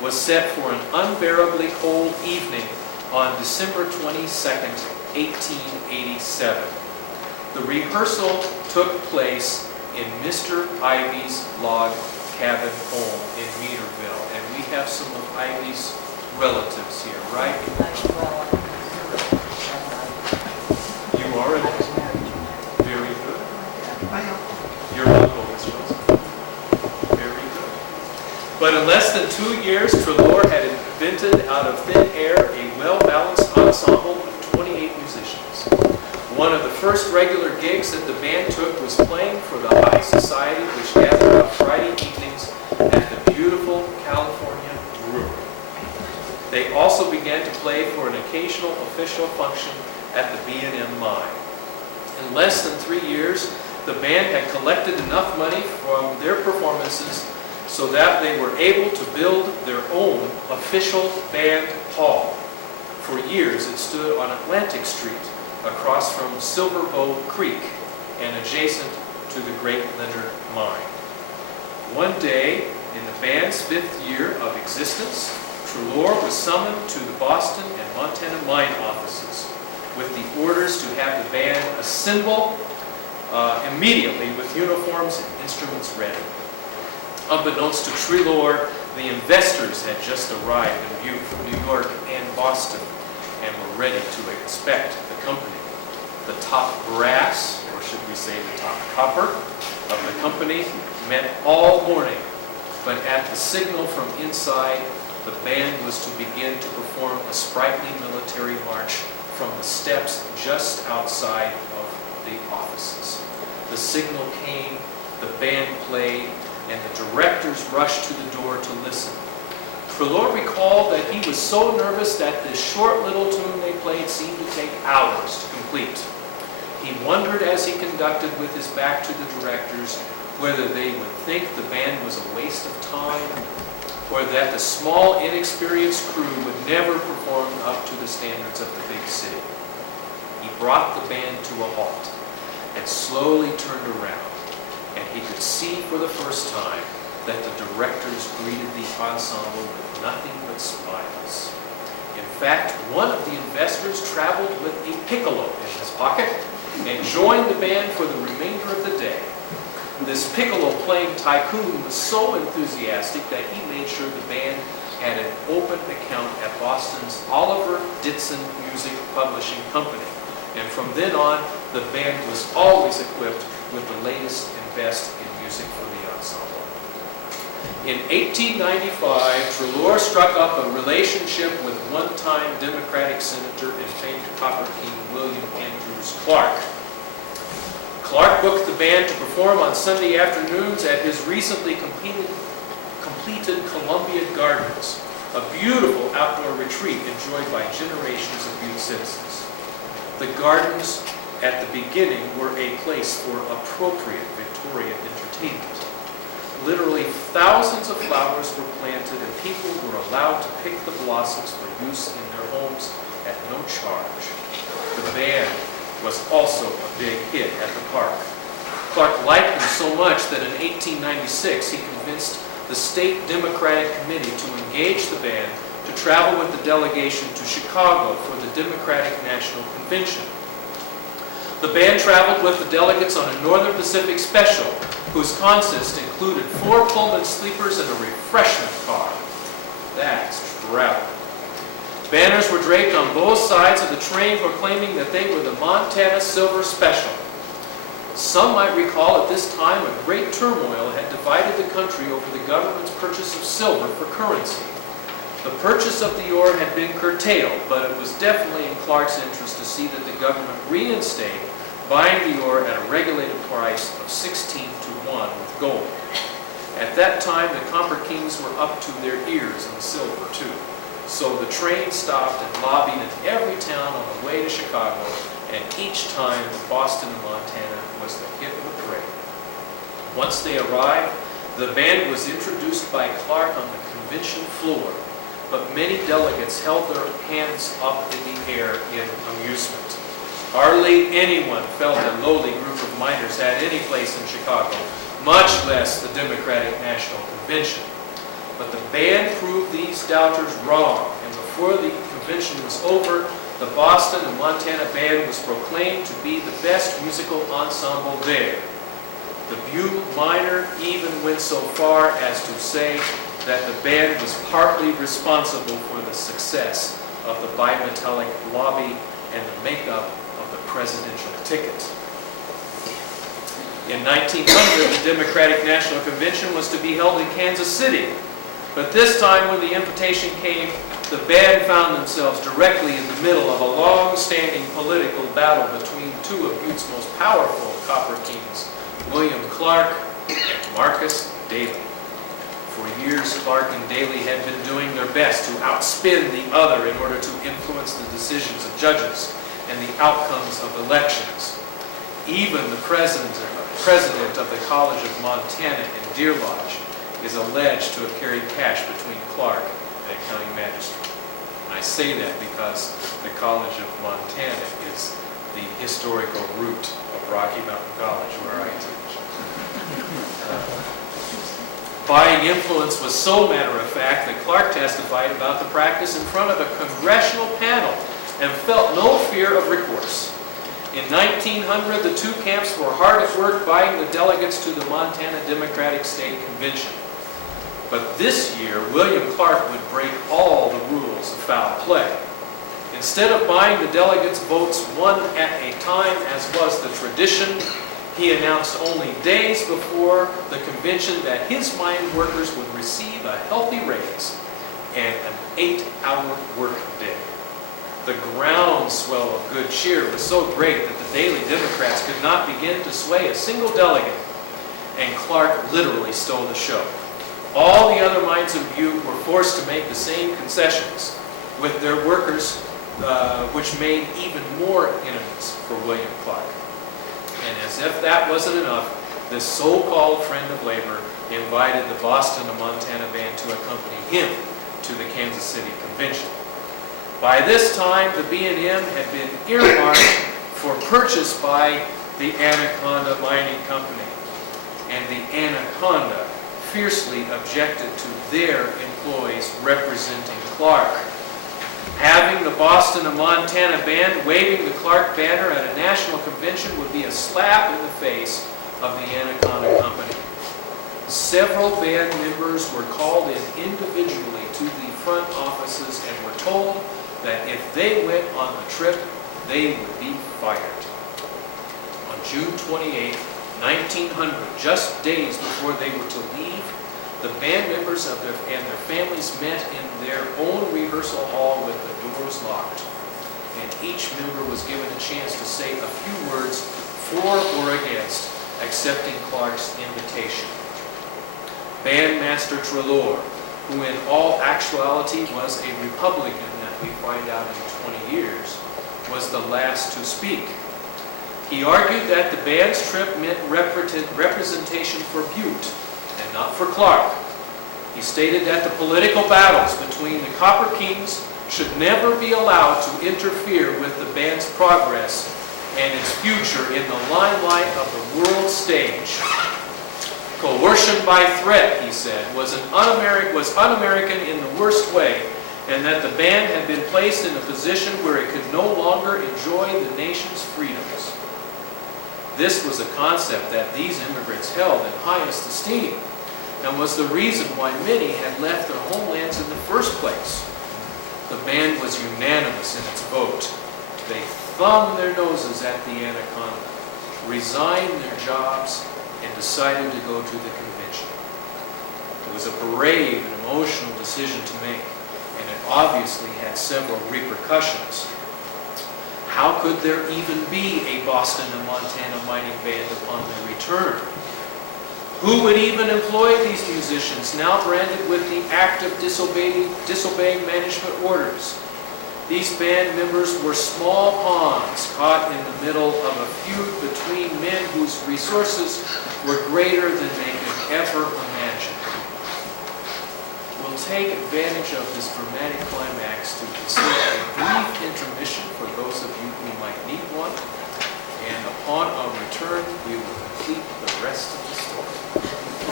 was set for an unbearably cold evening on December 22nd, 1887. The rehearsal took place in Mr. Ivy's log cabin home in Meaderville, and we have some of Ivy's relatives here, right? You are in it? Very good. Your uncle is Joseph. Very good. But in less than 2 years, Treloar had invented out of thin air a well-balanced ensemble of 28 musicians. One of the first regular gigs that the band took was playing for the high society which gathered on Friday evenings at the beautiful California Brewery. They also began to play for an occasional official function at the B&M mine. In less than 3 years, the band had collected enough money from their performances so that they were able to build their own official band hall. For years, it stood on Atlantic Street, across from Silver Bow Creek and adjacent to the Great Leonard Mine. One day, in the band's 5th year of existence, Treloar was summoned to the Boston and Montana mine offices with the orders to have the band assemble immediately with uniforms and instruments ready. Unbeknownst to Treloar, the investors had just arrived in Butte from New York and Boston and were ready to inspect the company. The top brass, or should we say the top copper, of the company met all morning, but at the signal from inside, the band was to begin to perform a sprightly military march from the steps just outside of the offices. The signal came, the band played, and the directors rushed to the door to listen. Treloar recalled that he was so nervous that this short little tune they played seemed to take hours to complete. He wondered as he conducted with his back to the directors whether they would think the band was a waste of time or that the small, inexperienced crew would never perform up to the standards of the big city. He brought the band to a halt and slowly turned around, and he could see for the first time that the directors greeted the ensemble with nothing but smiles. In fact, one of the investors traveled with a piccolo in his pocket and joined the band for the remainder of the day. This piccolo-playing tycoon was so enthusiastic that he made sure the band had an open account at Boston's Oliver Ditson Music Publishing Company. And from then on, the band was always equipped with the latest and best in music for the ensemble. In 1895, Treloar struck up a relationship with one-time Democratic Senator and famed copper king William Andrews Clark. Clark booked the band to perform on Sunday afternoons at his recently completed Columbia Gardens, a beautiful outdoor retreat enjoyed by generations of Butte citizens. The gardens at the beginning were a place for appropriate Victorian entertainment. Literally thousands of flowers were planted and people were allowed to pick the blossoms for use in their homes at no charge. The band was also a big hit at the park. Clark liked them so much that in 1896 he convinced the State Democratic Committee to engage the band to travel with the delegation to Chicago for the Democratic National Convention. The band traveled with the delegates on a Northern Pacific special, whose consist included 4 Pullman sleepers and a refreshment car. That's travel. Banners were draped on both sides of the train proclaiming that they were the Montana Silver Special. Some might recall at this time a great turmoil had divided the country over the government's purchase of silver for currency. The purchase of the ore had been curtailed, but it was definitely in Clark's interest to see that the government reinstate buying the ore at a regulated price of 16 to 1 with gold. At that time, the Copper Kings were up to their ears in silver, too. So the train stopped and lobbied in every town on the way to Chicago, and each time Boston and Montana was the hit of the parade. Once they arrived, the band was introduced by Clark on the convention floor, but many delegates held their hands up in the air in amusement. Hardly anyone felt a lowly group of miners had any place in Chicago, much less the Democratic National Convention. But the band proved these doubters wrong, and before the convention was over, the Boston and Montana Band was proclaimed to be the best musical ensemble there. The Butte Minor even went so far as to say that the band was partly responsible for the success of the bimetallic lobby and the makeup of the presidential ticket. In 1900, the Democratic National Convention was to be held in Kansas City. But this time, when the invitation came, the band found themselves directly in the middle of a long-standing political battle between two of Butte's most powerful copper kings, William Clark and Marcus Daly. For years, Clark and Daly had been doing their best to outspin the other in order to influence the decisions of judges and the outcomes of elections. Even the president of the College of Montana in Deer Lodge is alleged to have carried cash between Clark and a county magistrate. And I say that because the College of Montana is the historical root of Rocky Mountain College, where I teach. Buying influence was so matter-of-fact that Clark testified about the practice in front of a congressional panel and felt no fear of recourse. In 1900, the two camps were hard at work buying the delegates to the Montana Democratic State Convention. But this year, William Clark would break all the rules of foul play. Instead of buying the delegates' votes one at a time, as was the tradition, he announced only days before the convention that his mine workers would receive a healthy raise and an 8-hour work day. The groundswell of good cheer was so great that the Daily Democrats could not begin to sway a single delegate, and Clark literally stole the show. All the other mines in Butte were forced to make the same concessions with their workers, which made even more enemies for William Clark. And as if that wasn't enough, this so-called friend of labor invited the Boston and Montana Band to accompany him to the Kansas City Convention. By this time, the B&M had been earmarked for purchase by the Anaconda Mining Company, and the Anaconda fiercely objected to their employees representing Clark. Having the Boston and Montana Band waving the Clark banner at a national convention would be a slap in the face of the Anaconda Company. Several band members were called in individually to the front offices and were told that if they went on the trip, they would be fired. On June 28, 1900, just days before they were to leave, the band members and their families met in their own rehearsal hall with the doors locked, and each member was given a chance to say a few words for or against accepting Clark's invitation. Bandmaster Treloar, who in all actuality was a Republican that we find out in 20 years, was the last to speak. He argued that the band's trip meant representation for Butte and not for Clark. He stated that the political battles between the Copper Kings should never be allowed to interfere with the band's progress and its future in the limelight of the world stage. Coercion by threat, he said, was un-American in the worst way, and that the band had been placed in a position where it could no longer enjoy the nation's freedoms. This was a concept that these immigrants held in highest esteem, and was the reason why many had left their homelands in the first place. The band was unanimous in its vote. They thumbed their noses at the Anaconda, resigned their jobs, and decided to go to the convention. It was a brave and emotional decision to make, and it obviously had several repercussions. How could there even be a Boston and Montana mining band upon their return? Who would even employ these musicians, now branded with the act of disobeying management orders? These band members were small pawns caught in the middle of a feud between men whose resources were greater than they could ever imagine. We'll take advantage of this dramatic climax to consider a brief intermission for those of you who might need one, and upon our return, we will complete the rest of the story.